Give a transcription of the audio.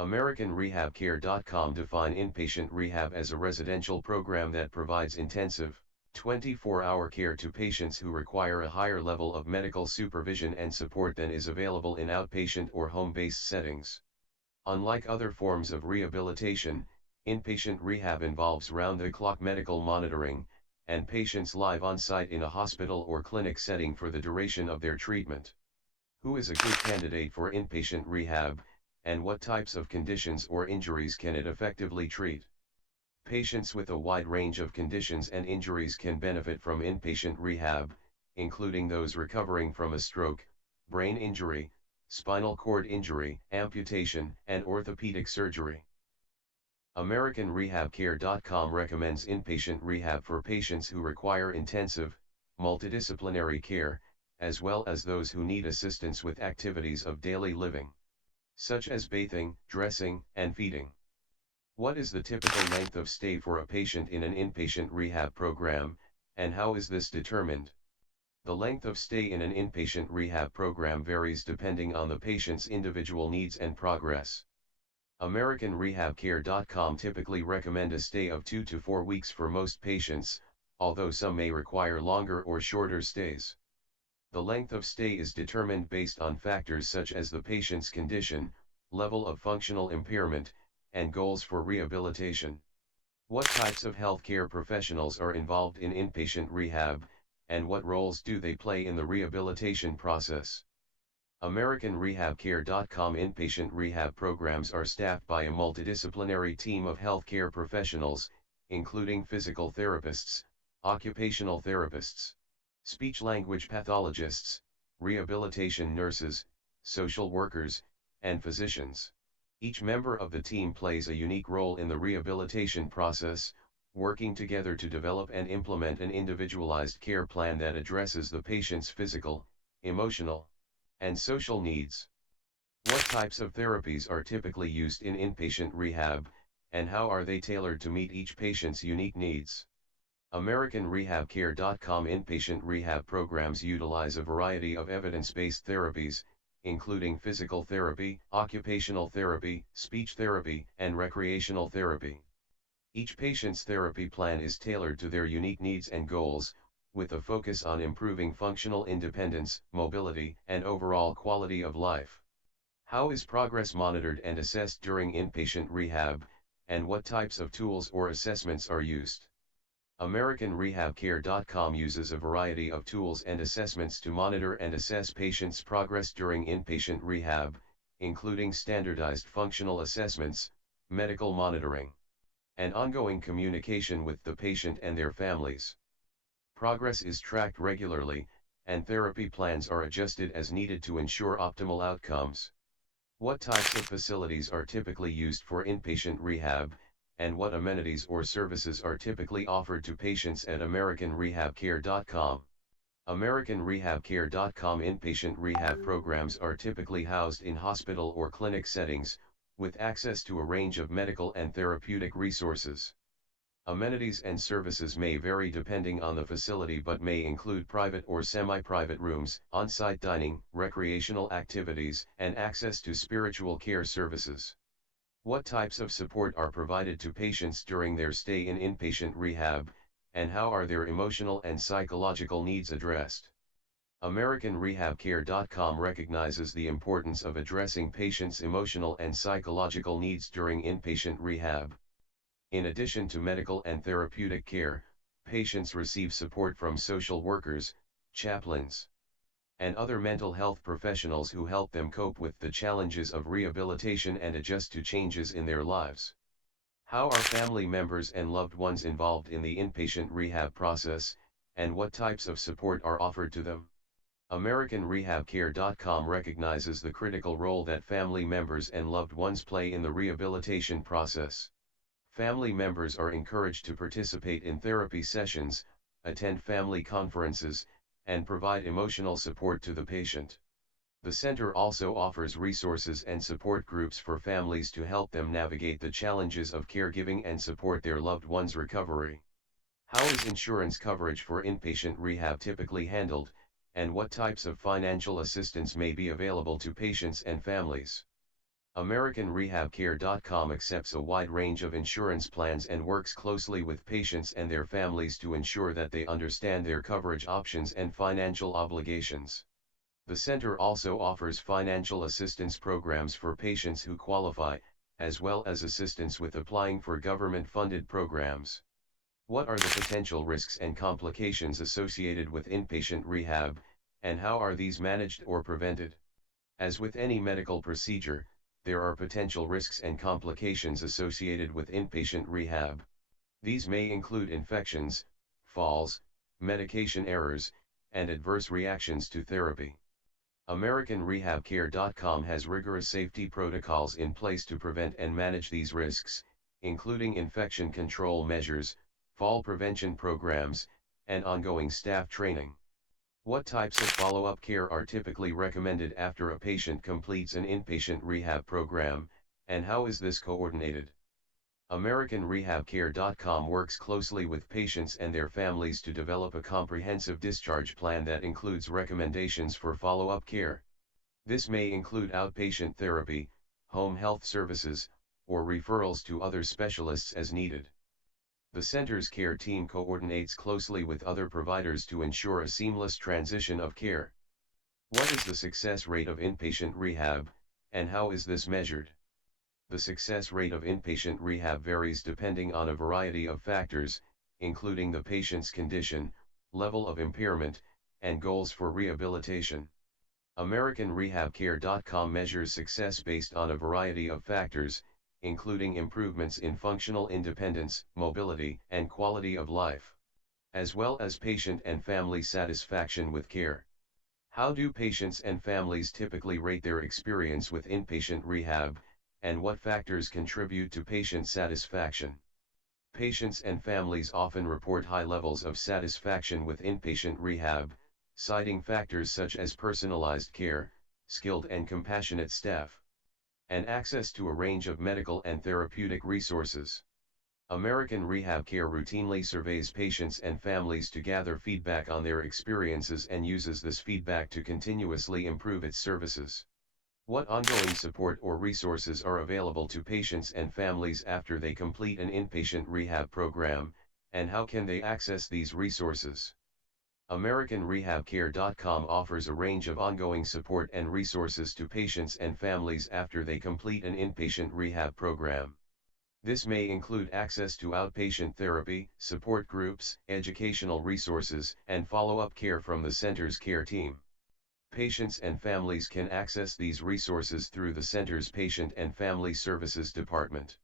AmericanRehabCare.com define inpatient rehab as a residential program that provides intensive, 24-hour care to patients who require a higher level of medical supervision and support than is available in outpatient or home-based settings. Unlike other forms of rehabilitation, inpatient rehab involves round-the-clock medical monitoring, and patients live on-site in a hospital or clinic setting for the duration of their treatment. Who is a good candidate for inpatient rehab, and what types of conditions or injuries can it effectively treat? Patients with a wide range of conditions and injuries can benefit from inpatient rehab, including those recovering from a stroke, brain injury, spinal cord injury, amputation, and orthopedic surgery. AmericanRehabCare.com recommends inpatient rehab for patients who require intensive, multidisciplinary care, as well as those who need assistance with activities of daily living, such as bathing, dressing, and feeding. What is the typical length of stay for a patient in an inpatient rehab program, and how is this determined? The length of stay in an inpatient rehab program varies depending on the patient's individual needs and progress. AmericanRehabCare.com typically recommend a stay of 2 to 4 weeks for most patients, although some may require longer or shorter stays. The length of stay is determined based on factors such as the patient's condition, level of functional impairment, and goals for rehabilitation. What types of healthcare professionals are involved in inpatient rehab, and what roles do they play in the rehabilitation process? AmericanRehabCare.com inpatient rehab programs are staffed by a multidisciplinary team of healthcare professionals, including physical therapists, occupational therapists, speech-language pathologists, rehabilitation nurses, social workers, and physicians. Each member of the team plays a unique role in the rehabilitation process, working together to develop and implement an individualized care plan that addresses the patient's physical, emotional, and social needs. What types of therapies are typically used in inpatient rehab, and how are they tailored to meet each patient's unique needs? AmericanRehabCare.com inpatient rehab programs utilize a variety of evidence-based therapies, including physical therapy, occupational therapy, speech therapy, and recreational therapy. Each patient's therapy plan is tailored to their unique needs and goals, with a focus on improving functional independence, mobility, and overall quality of life. How is progress monitored and assessed during inpatient rehab, and what types of tools or assessments are used? AmericanRehabCare.com uses a variety of tools and assessments to monitor and assess patients' progress during inpatient rehab, including standardized functional assessments, medical monitoring, and ongoing communication with the patient and their families. Progress is tracked regularly, and therapy plans are adjusted as needed to ensure optimal outcomes. What types of facilities are typically used for inpatient rehab, and what amenities or services are typically offered to patients at AmericanRehabCare.com? AmericanRehabCare.com inpatient rehab programs are typically housed in hospital or clinic settings, with access to a range of medical and therapeutic resources. Amenities and services may vary depending on the facility but may include private or semi-private rooms, on-site dining, recreational activities, and access to spiritual care services. What types of support are provided to patients during their stay in inpatient rehab, and how are their emotional and psychological needs addressed? AmericanRehabCare.com recognizes the importance of addressing patients' emotional and psychological needs during inpatient rehab. In addition to medical and therapeutic care, patients receive support from social workers, chaplains, and other mental health professionals who help them cope with the challenges of rehabilitation and adjust to changes in their lives. How are family members and loved ones involved in the inpatient rehab process, and what types of support are offered to them? AmericanRehabCare.com recognizes the critical role that family members and loved ones play in the rehabilitation process. Family members are encouraged to participate in therapy sessions, attend family conferences, and provide emotional support to the patient. The center also offers resources and support groups for families to help them navigate the challenges of caregiving and support their loved ones' recovery. How is insurance coverage for inpatient rehab typically handled, and what types of financial assistance may be available to patients and families? AmericanRehabCare.com accepts a wide range of insurance plans and works closely with patients and their families to ensure that they understand their coverage options and financial obligations. The center also offers financial assistance programs for patients who qualify, as well as assistance with applying for government-funded programs. What are the potential risks and complications associated with inpatient rehab, and how are these managed or prevented? As with any medical procedure, there are potential risks and complications associated with inpatient rehab. These may include infections, falls, medication errors, and adverse reactions to therapy. AmericanRehabCare.com has rigorous safety protocols in place to prevent and manage these risks, including infection control measures, fall prevention programs, and ongoing staff training. What types of follow-up care are typically recommended after a patient completes an inpatient rehab program, and how is this coordinated? AmericanRehabCare.com works closely with patients and their families to develop a comprehensive discharge plan that includes recommendations for follow-up care. This may include outpatient therapy, home health services, or referrals to other specialists as needed. The center's care team coordinates closely with other providers to ensure a seamless transition of care. What is the success rate of inpatient rehab, and how is this measured? The success rate of inpatient rehab varies depending on a variety of factors, including the patient's condition, level of impairment, and goals for rehabilitation. AmericanRehabCare.com measures success based on a variety of factors, including improvements in functional independence, mobility, and quality of life, as well as patient and family satisfaction with care. How do patients and families typically rate their experience with inpatient rehab, and what factors contribute to patient satisfaction? Patients and families often report high levels of satisfaction with inpatient rehab, citing factors such as personalized care, skilled and compassionate staff, and access to a range of medical and therapeutic resources. American Rehab Care routinely surveys patients and families to gather feedback on their experiences and uses this feedback to continuously improve its services. What ongoing support or resources are available to patients and families after they complete an inpatient rehab program, and how can they access these resources? AmericanRehabCare.com offers a range of ongoing support and resources to patients and families after they complete an inpatient rehab program. This may include access to outpatient therapy, support groups, educational resources, and follow-up care from the center's care team. Patients and families can access these resources through the center's Patient and Family Services Department.